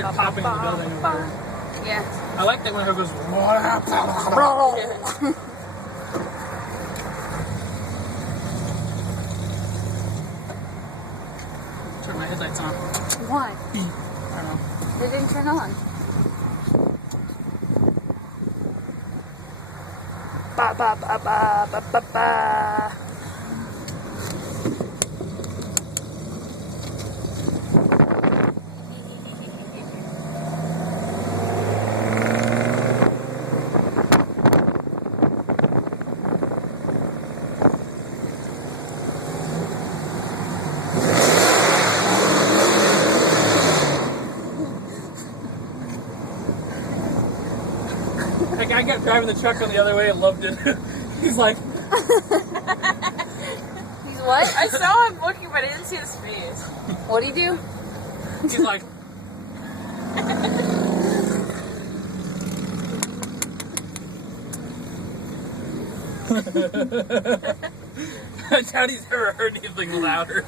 hear it popping in the building. Yeah. I like that when it goes. Turn my headlights on. Why? I don't know. They didn't turn on. Ba ba ba ba ba ba ba. That guy kept driving the truck on the other way and loved it. He's like, He's what? I saw him looking, but I didn't see his face. What do you do? he's like, I doubt he's ever heard anything louder.